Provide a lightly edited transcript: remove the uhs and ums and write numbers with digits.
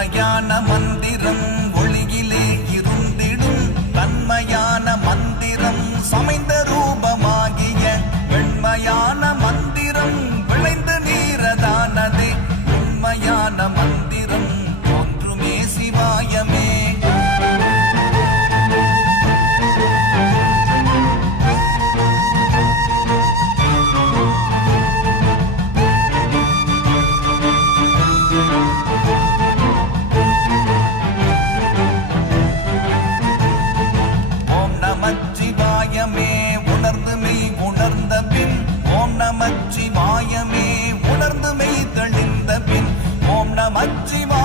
உண்மையான மந்திரம் ஒளியிலே இருந்திடும் தன்மையான மந்திரம் சமைந்த ரூபமாகிய வெண்மையான மந்திரம் விளைந்து நீரதானதே உண்மையான மந்திரம் தோன்றுமே சிவாயமே. நமச்சிவாயமே உணர்ந்து மெய் உணர்ந்த பின் ஓம் நமச்சிவாயமே உணர்ந்து மெய் தெளிந்த பின் ஓம் நமச்சிவாய